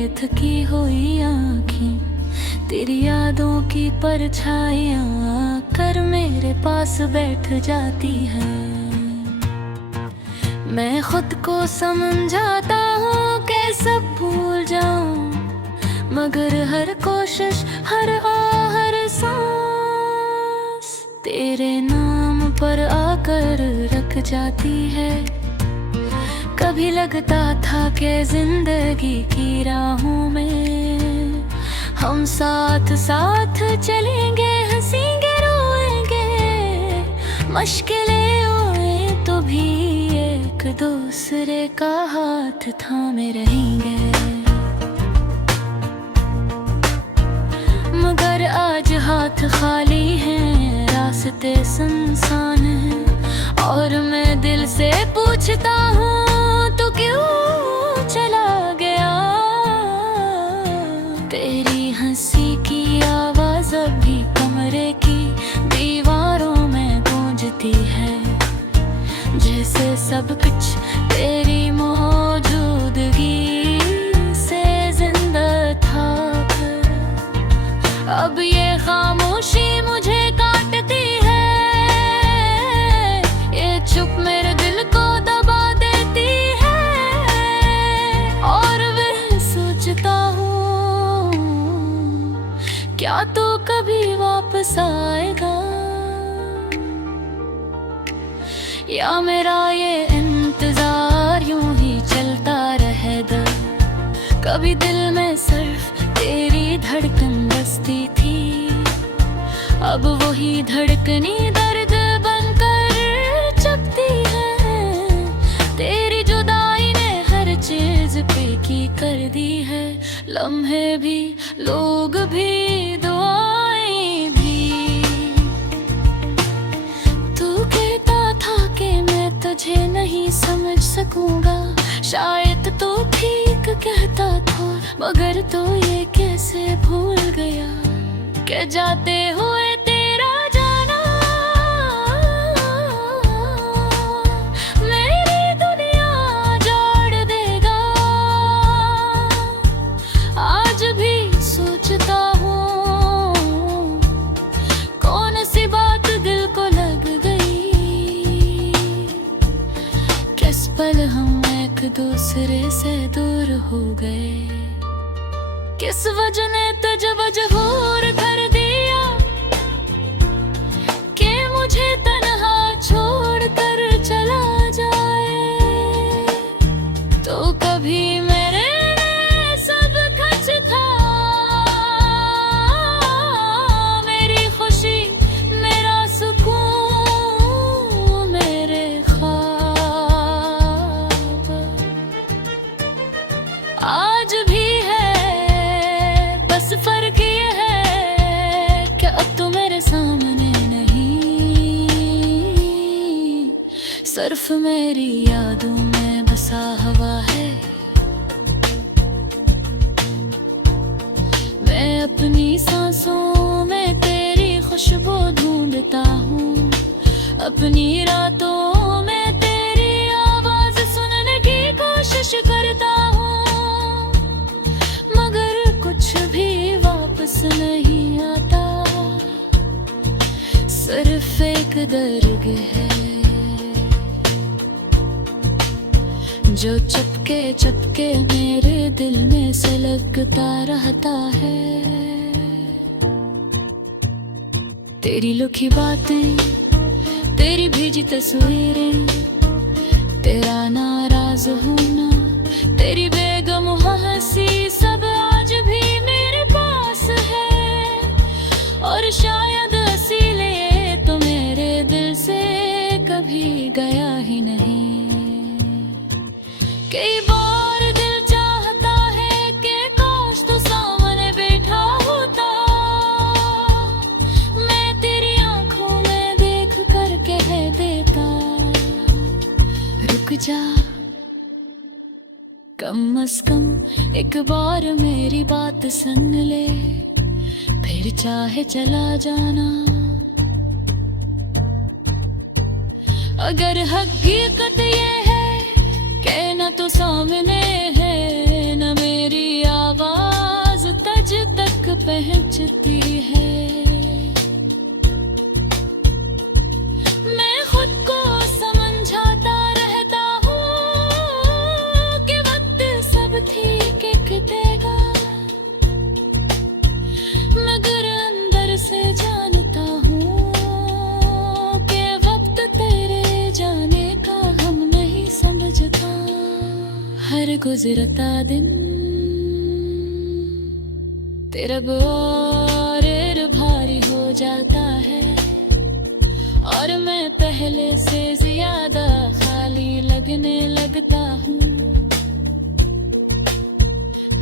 ये थकी हुई आँखें तेरी यादों की परछाइयाँ कर मेरे पास बैठ जाती है। मैं खुद को समझाता हूँ कि सब भूल जाऊं, मगर हर कोशिश हर हर सांस तेरे नाम पर आकर रख जाती है। कभी लगता था कि जिंदगी की राहों में हम साथ साथ चलेंगे, हंसेंगे रोएंगे, मुश्किलें आए तो भी एक दूसरे का हाथ थामे रहेंगे। मगर आज हाथ खाली हैं, रास्ते सुनसान हैं, और मैं दिल से पूछता हूँ तो क्यों चला गया। तेरी हंसी की आवाज़ अभी कमरे की दीवारों में गूंजती है, जैसे सब कुछ तेरी मौजूदगी से जिंदा था। अब ये खामोशी मुझे काटती है, ये चुप मेरे दिल को दबा देती है, और वह सोचता हूँ क्या तू कभी वापस आएगा, या मेरा ये इंतजार यूं ही चलता रहेगा। कभी दिल में सिर्फ तेरी धड़कन बसती थी, अब वही धड़कनी दर्द बनकर चपती है। तेरी जुदाई ने हर चीज फीकी कर दी है, लम्हे भी, लोग भी, दुआएं भी। तू कहता था कि मैं तुझे नहीं समझ सकूंगा, शायद तो ठीक कहता था, मगर तो ये कैसे भूल गया कि जाते हुए तेरा जाना मेरी दुनिया जोड़ देगा। आज भी सोचता हूँ कौन सी बात दिल को लग गई, किस पल हम एक दूसरे से दूर हो गए, किस वजह ने तुझे मजबूर कर दिया कि मुझे तन्हा छोड़ कर चला जाए। तो कभी मेरे लिए सब कुछ था, मेरी खुशी, मेरा सुकून, मेरे ख्वाब। आज भी फर्क ये है कि अब तू मेरे सामने नहीं, सिर्फ मेरी यादों में बसा हुआ है। मैं अपनी सांसों में तेरी खुशबू ढूंढता हूँ, अपनी रातों में तेरी आवाज सुनने की कोशिश करता हूँ, मगर कुछ भी वापस नहीं आता, सिर्फ एक दर्द है जो चपके चपके मेरे दिल में से लगता रहता है। तेरी लिखी बातें, तेरी भेजी तस्वीरें, तेरा नाराज होना, तेरी बेगम हंसी, सब आज भी मेरे पास है, और शायद इसीलिए तो मेरे दिल से कभी गया ही नहीं। कई बार दिल चाहता है कि काश तू सामने बैठा होता, मैं तेरी आंखों में देख कर कह देता रुक जा, कम से कम एक बार मेरी बात सुन ले, फिर चाहे चला जाना। अगर हकीकत ये है कि न तो सामने है न मेरी आवाज़, पहुंचती है। मैं खुद को समझाता रहता हूँ कि वक्त सब ठीक देगा, मगर अंदर से जानता हूँ कि वक्त तेरे जाने का हम नहीं समझता। हर गुजरता दिन तेरा और भारी हो जाता है, और मैं पहले से ज्यादा खाली लगने लगता हूँ।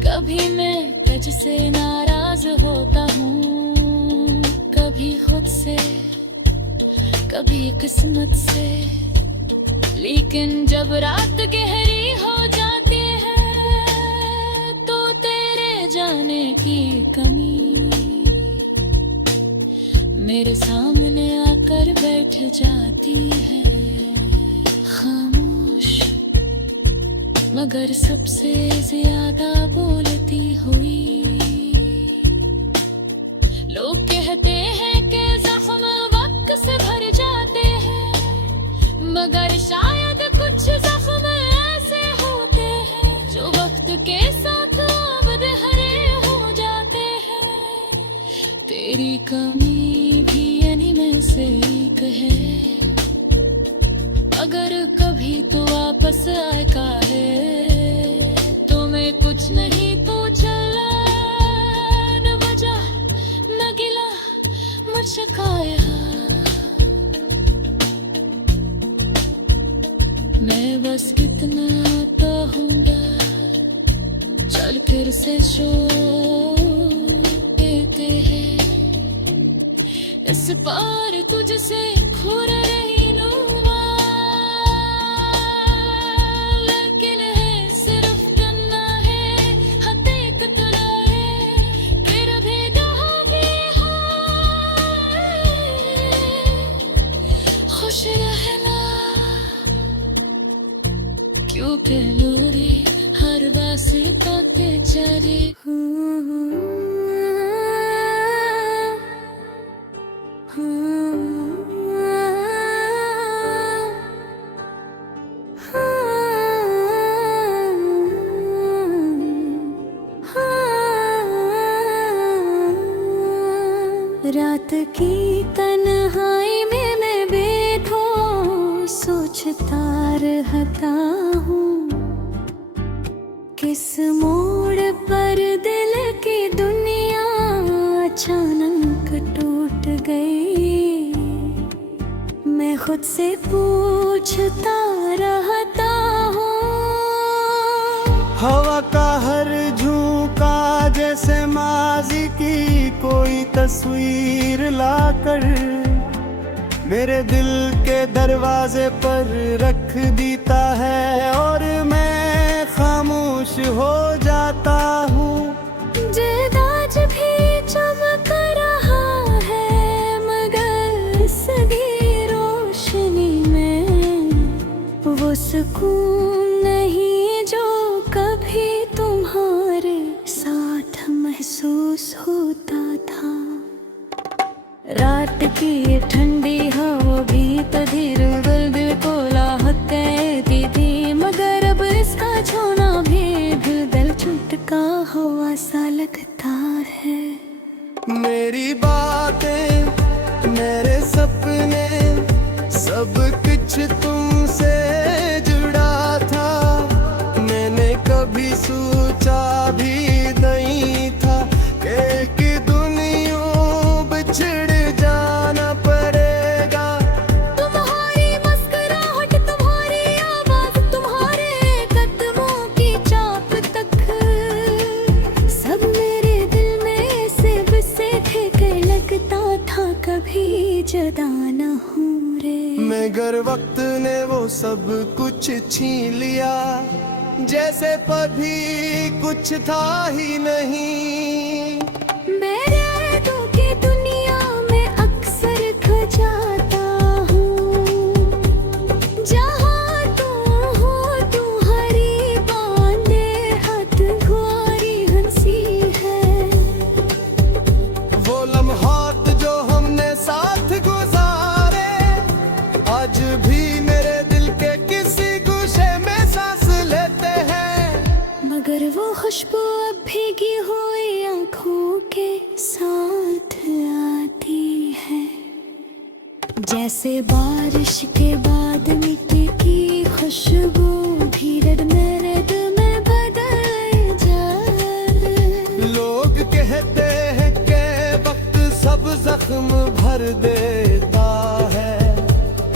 कभी मैं तुझसे नाराज होता हूँ, कभी खुद से, कभी किस्मत से। लेकिन जब रात गहरी हो जाती है तो तेरे जाने की कमी मेरे सामने आकर बैठ जाती है। खामोश मगर सबसे ज्यादा बोलती हुई। लोग कहते हैं कि जख्म वक्त से भर जाते हैं, मगर शायद कुछ जख्म ऐसे होते हैं जो वक्त के साथ आबद हरे हो जाते हैं। तेरी कमी भी इनमें से एक है, अगर कभी तो वापस आएगा है तो मैं कुछ नहीं पूछला, न वजह न गिला मत शिकाया। मैं बस कितना कहूँगा, चल फिर से शोर देते हैं। इस पार तुझसे खुर रही नुमा, लेकिन है सिर्फ करना है हतीक तुलाए, फिर भी दहा भी है खुश रहना। क्योंकि नूरी हर वासी पाते चले। रात की तन्हाई में मैं बेखौफ सोचता रहता हूँ, किस मोड़ पर दिल की दुनिया अचानक टूट गई। मैं खुद से पूछता रहता हूँ। हवा का हर झोंका जैसे माजी की कोई तस्वीर लाकर मेरे दिल के दरवाजे पर रख देता है, और मैं खामोश हो जाता हूँ। जद आज भी चमक रहा है, मगर सगी रोशनी में वो सुकून नहीं जो कभी तुम्हारे साथ महसूस होता था। रात की ये ठंडी हवा भी तो धीरे दिल को राहत देती थी, मगर अब इसका छोना भी दिल छुटका हवा सा लगता है। मेरी बातें मेरे सपने सब कुछ तुमसे जुड़ा था, मैंने कभी सोचा भी नहीं था कि दुनिया बिछड़ जाना पड़ेगा। तुम्हारी मुस्कुराहट, तुम्हारी आवाज, तुम्हारे कदमों की चाप तक सब मेरे दिल में से बसे थे कि लगता था कभी जुदा न हूँ रे। मगर वक्त ने वो सब कुछ छीन लिया, जैसे कभी कुछ था ही नहीं। मेरे यादों की दुनिया में अक्सर खो जाता हूँ, जहाँ तू हो तुम्हारी बातें हाथ घोरी हंसी है। भीगी हुई आंखों के साथ आती है, जैसे बारिश के बाद मिट्टी की खुशबू धीरे मेरे दिल में बदल जाए। लोग कहते हैं कि वक्त सब जख्म भर देता है,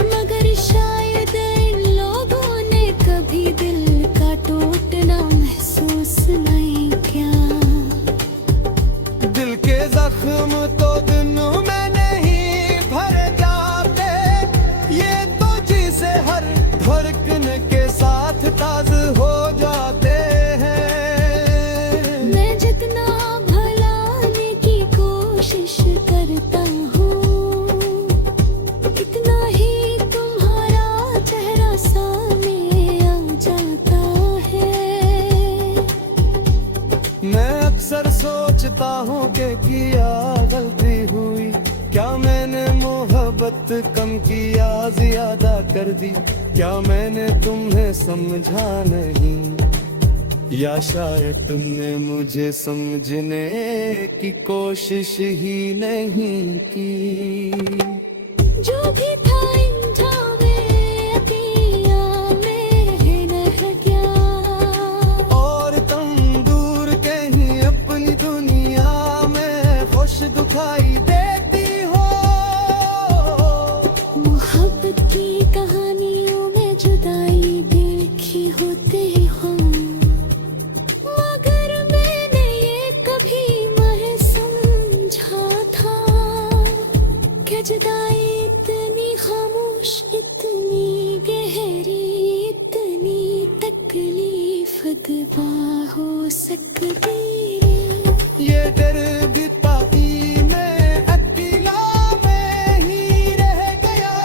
मगर शायद इन लोगों ने कभी दिल का टूटना महसूस नहीं किया। दिल के जख्म तो दिनों में नहीं भर जाते, ये तो जी से हर धड़कन के साथ ताज़ हो जाते हैं। मैं जितना भलाने की कोशिश करता हूँ, इतना ही तुम्हारा चेहरा सामने आ जाता है। मैं अक्सर सोचता हूँ कि किया गलती हुई, क्या मैंने मोहब्बत कम किया ज्यादा कर दी, क्या मैंने तुम्हें समझा नहीं, या शायद तुमने मुझे समझने की कोशिश ही नहीं की। जो भी था इन जावे अतिया में रह गया, और तुम दूर कहीं अपनी दुनिया में खुश दिखाई देती हो। मोहब्बत की कहानियों में जुदाई देखी होते हो, मगर मैंने ये कभी नहीं समझा था कि जुदाई इतनी खामोश, इतनी गहरी, इतनी तकलीफ दबा हो सकती है। ये डर भी ताकि मैं अकेला में ही रह गया,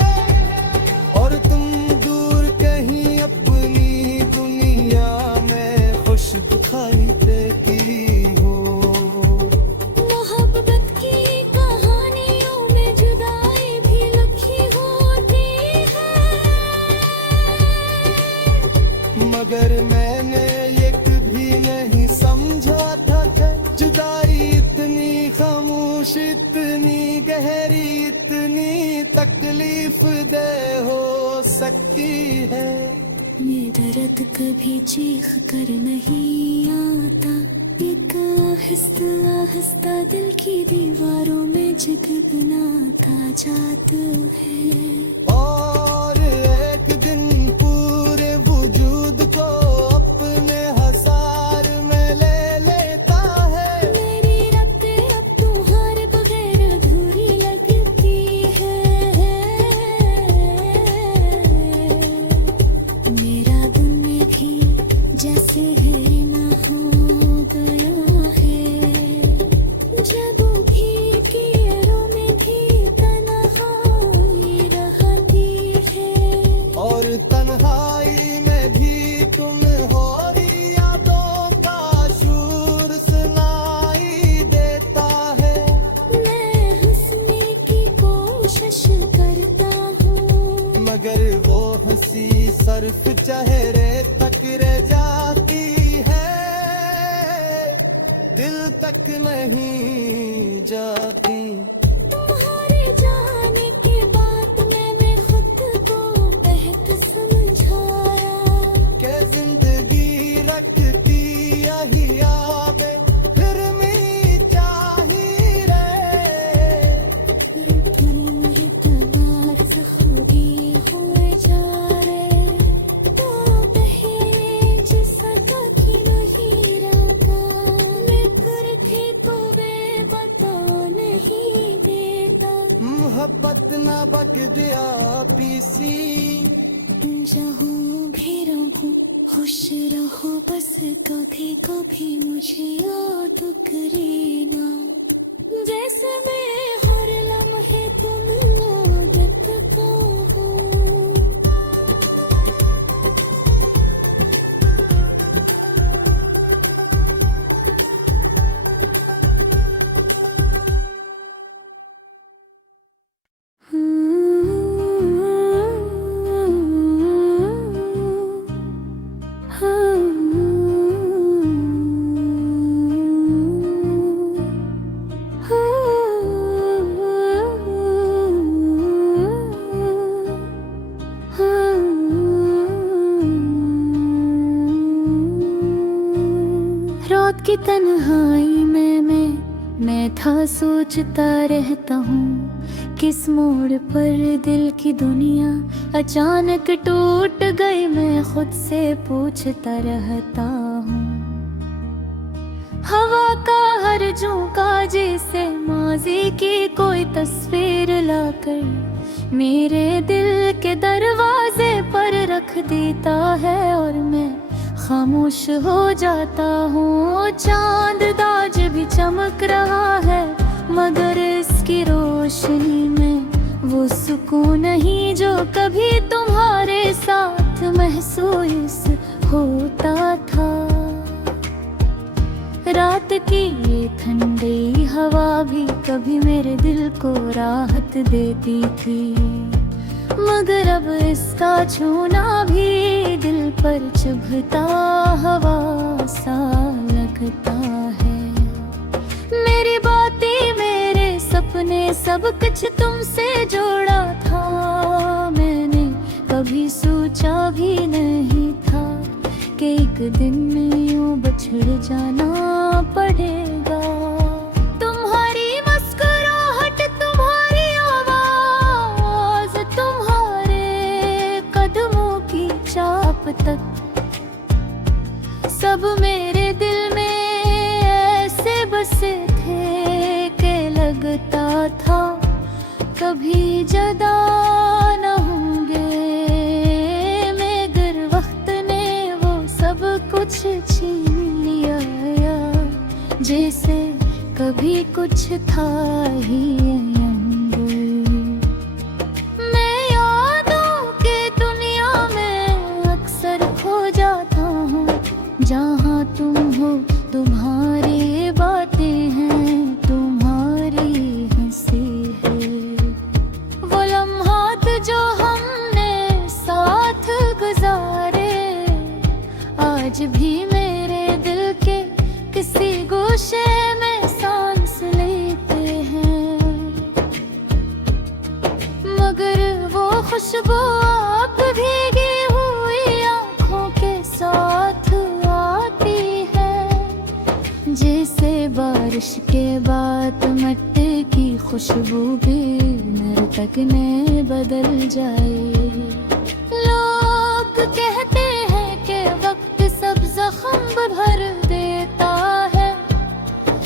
और तुम दूर कहीं अपनी दुनिया में खुश दिखाई देती हो। मोहब्बत की कहानियों में जुदाई भी लिखी होती है, मगर मैंने ये कभी नहीं समझा था कि जुदाई इतनी खामोश, इतनी गहरी, इतनी तकलीफ दे हो सकती है। ये दर्द कभी चीख कर नहीं आता, एक आहिस्ता आहिस्ता दिल की दीवारों में जगमगाता जाता है। और एक दिन पूरे वजूद को अपने हसार में ले लेता है। मेरी रातें अब तुम्हारे बगैर अधूरी लगती है, मेरा दिन में भी जैसे घर ना हो गया है, जब भी किरणों में भी तन्हाई रहती है। और तन्हाई में भी तुम हो, यादों का शूर सुनाई देता है। मैं हंसने की कोशिश करता हूँ, मगर वो हंसी सिर्फ चेहरे तक रह जाती है, दिल तक नहीं जाती। तुम्हारे जाने के बाद मैंने खुद को बेहद समझाया, के जिंदगी रखती यही आगे, फिर मैं चाहिए रे। दूर तबार सखोगी हुए जा रहे, तो कहे जिसका कि नहीं रखा, मैं फिर भी तुम्हें बता नहीं देता। मोहब्बत ना बगदिया पीसी, जहाँ भी रहूं खुश रहो बस, कभी कभी मुझे याद करे ना, जैसे मैं हर लम्हे तुम याद को हूँ। मैं था सोचता रहता हूँ किस मोड़ पर दिल की दुनिया अचानक टूट गई। मैं खुद से पूछता रहता हूँ, हवा का हर झोंका जैसे माजी की कोई तस्वीर लाकर मेरे दिल के दरवाजे पर रख देता है और मैं खामोश हो जाता हूँ। चांद आज भी चमक रहा है मगर इसकी रोशनी में वो सुकून नहीं जो कभी तुम्हारे साथ महसूस होता था। रात की ये ठंडी हवा भी कभी मेरे दिल को राहत देती थी, मगर अब इसका छूना भी दिल पर चुभता हवा सा लगता है। मेरी बातें मेरे सपने सब कुछ तुमसे जोड़ा था। मैंने कभी सोचा भी नहीं था कि एक दिन में यूं बिछड़ जाना पड़ेगा। तुम्हारी मुस्कुराहट, तुम्हारी आवाज, तुम्हारे कदमों की चाप तक सब मेरे दिल में ऐसे बसे थे कि लगता था कभी जदा न होंगे, मगर वक्त ने वो सब कुछ छीन लिया जैसे कभी कुछ था ही अंदर। मैं यादों के दुनिया में अक्सर खो जाता हूँ, जहाँ तुम हो तुम्हारी बातें हैं, तुम्हारी हंसी है। वो लम्हात जो हमने साथ गुजारे आज भी मेरे दिल के किसी गोशे में सांस लेते हैं, मगर वो खुशबू अब भीगी हुई आँखों के साथ आती है, जैसे बारिश के बाद मिट्टी की खुशबू भी नर्तकने बदल जाए। लोग कहते हैं कि वक्त सब जख्म भर देता है,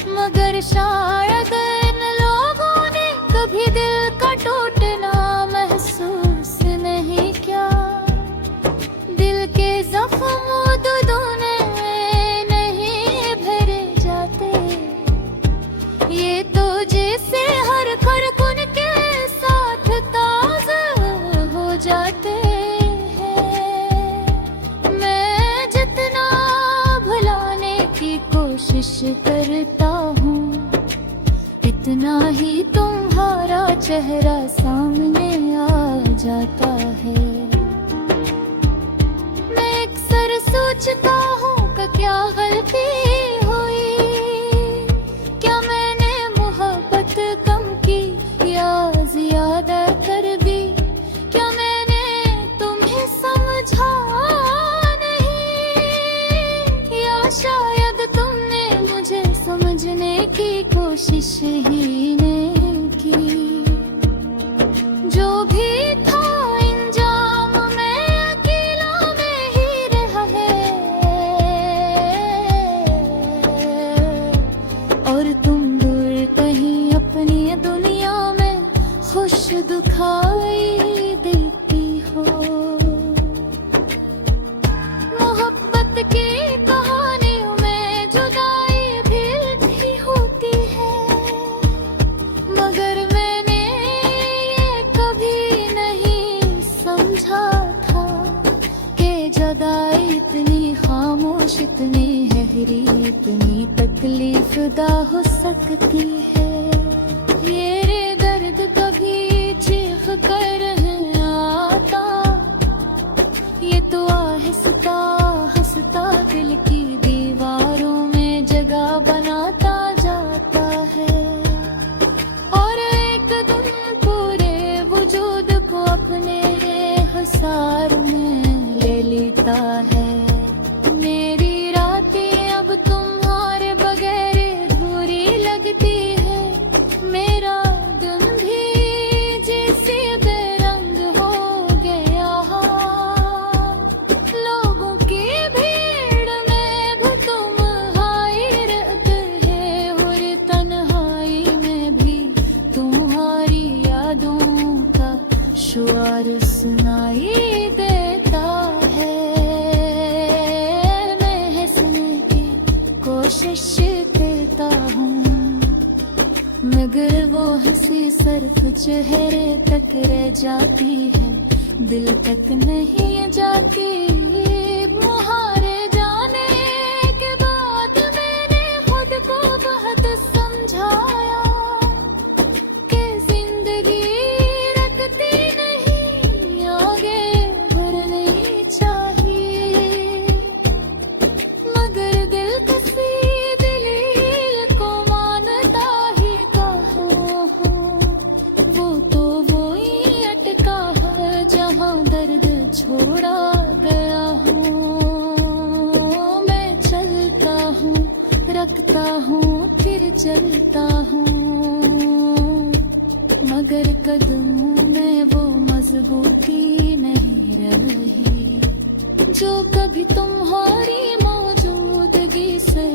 मगर शायद इन लोगों ने कभी दिल का टूटना महसूस नहीं किया। दिल के जख्म धुने नहीं भरे जाते, ये तो जैसे हर खरकुन के साथ ताज़ा हो जाते हैं। मैं जितना भुलाने की कोशिश करता हूँ, इतना ही तुम्हारा चेहरा सामने आ जाता है। मैं अक्सर सोचता हूँ कि क्या गलती हुई, क्या मैंने मोहब्बत कम की या ज्यादा कर दी, क्या मैंने तुम्हें समझा नहीं, या शायद तुमने मुझे समझने की कोशिश ही नहीं की। जो भी था इंजाम में अकेला में ही रहा है, और तुम दूर कहीं अपनी दुनिया में खुश दिखाई देती हो। मोहब्बत की कहानियों में जुदाई भी लिखी होती है, मगर मैंने ये कभी नहीं समझा था कि जुदाई इतनी खामोश, इतनी गहरी, इतनी तकलीफदा हो सकती है। ये रे दर्द कभी चीख कर नहीं आता, ये तो आहिस्ता हंसता दिल की दीवारों में जगह बनाता जाता है, और एक दिन पूरे वजूद को अपने हिसार में ले लेता है। मेरी रातें अब तुम्हारे बगैर अधूरी लगती मगर वो हंसी सिर्फ चेहरे तक रह जाती है, दिल तक नहीं जाती। मुहारे जाने के बाद मैंने खुद को बहुत समझाया कि जिंदगी रखती नहीं, आगे बढ़नी चाहिए। मगर दिल किसी दलील को मानता ही कहाँ हो, वो तो वो ही अटका है जहाँ दर्द छोड़ा गया हूँ। मैं चलता हूँ, रखता हूँ, फिर चलता हूँ, मगर कदमों में वो मजबूती नहीं रही जो कभी तुम्हारी मौजूदगी से